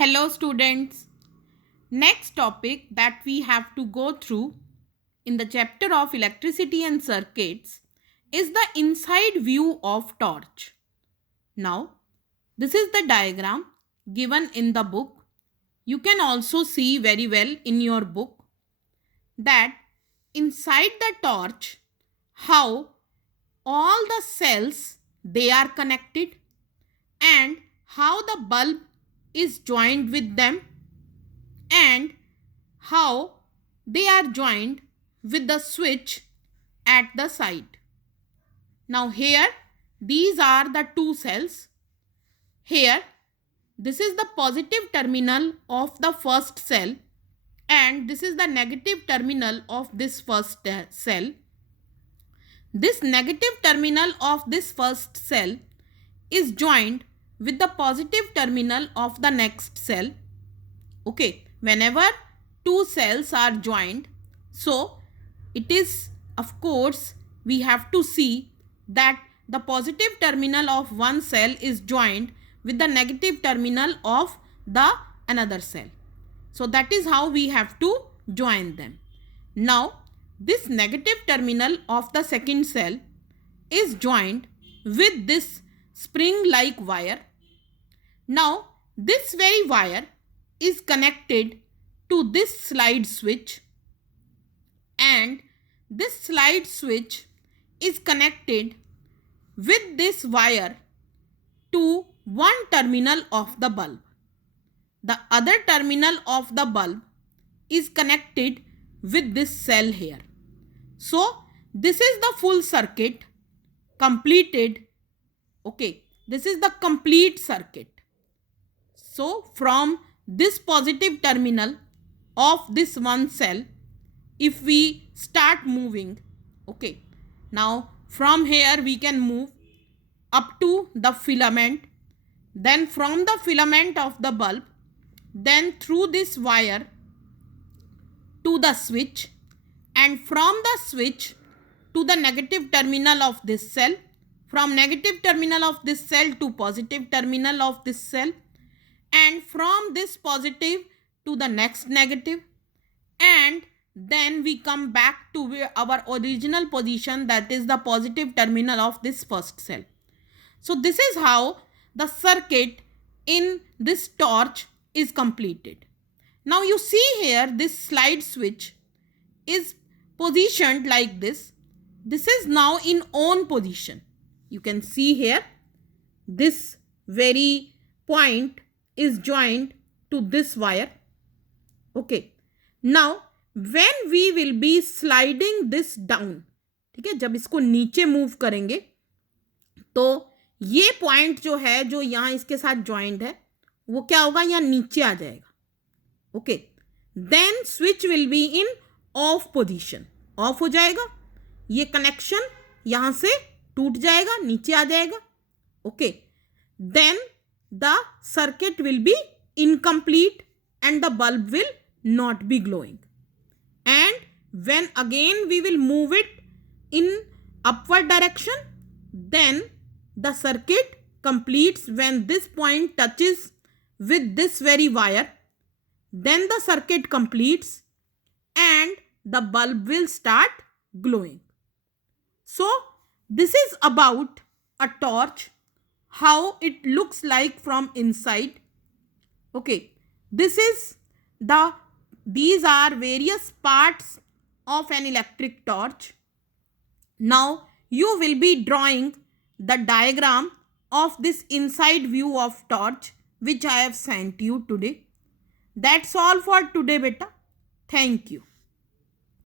Hello students. Next topic that we have to go through in the chapter of electricity and circuits is the inside view of torch. Now, this is the diagram given in the book. You can also see very well in your book that inside the torch how all the cells they are connected and how the bulb is joined with them and how they are joined with the switch at the side. Now here these are the two cells. Here this is the positive terminal of the first cell and this is the negative terminal of this first cell. This negative terminal of this first cell is joined with the positive terminal of the next cell. Okay, whenever two cells are joined, so it is, of course, we have to see that the positive terminal of one cell is joined with the negative terminal of the another cell. So that is how we have to join them. Now, this negative terminal of the second cell is joined with this spring-like wire. Now, this very wire is connected to this slide switch and this slide switch is connected with this wire to one terminal of the bulb. The other terminal of the bulb is connected with this cell here. So, this is the full circuit completed. Okay, this is the complete circuit. So, from this positive terminal of this one cell, if we start moving, okay, now from here we can move up to the filament, then from the filament of the bulb, then through this wire to the switch, and from the switch to the negative terminal of this cell, from negative terminal of this cell to positive terminal of this cell, and from this positive to the next negative, and then we come back to our original position, that is the positive terminal of this first cell. So this is how the circuit in this torch is completed. Now you see here this slide switch is positioned like this. This is now in on position. You can see here this very point is joined to this wire. Okay. Now when we will be sliding this down, ठीक है, जब इसको नीचे move करेंगे तो ये point जो है जो यहाँ इसके साथ ज्वाइंट है वो क्या होगा, यहाँ नीचे आ जाएगा. Okay, then switch will be in off position. Off हो जाएगा, ये कनेक्शन यहाँ से टूट जाएगा, नीचे आ जाएगा. Okay, then the circuit will be incomplete and the bulb will not be glowing. And when again we will move it in upward direction, then the circuit completes when this point touches with this very wire. Then the circuit completes and the bulb will start glowing. So this is about a torch, how it looks like from inside. Okay, these are various parts of an electric torch. Now you will be drawing the diagram of this inside view of torch which I have sent you today. That's all for today, beta. Thank you.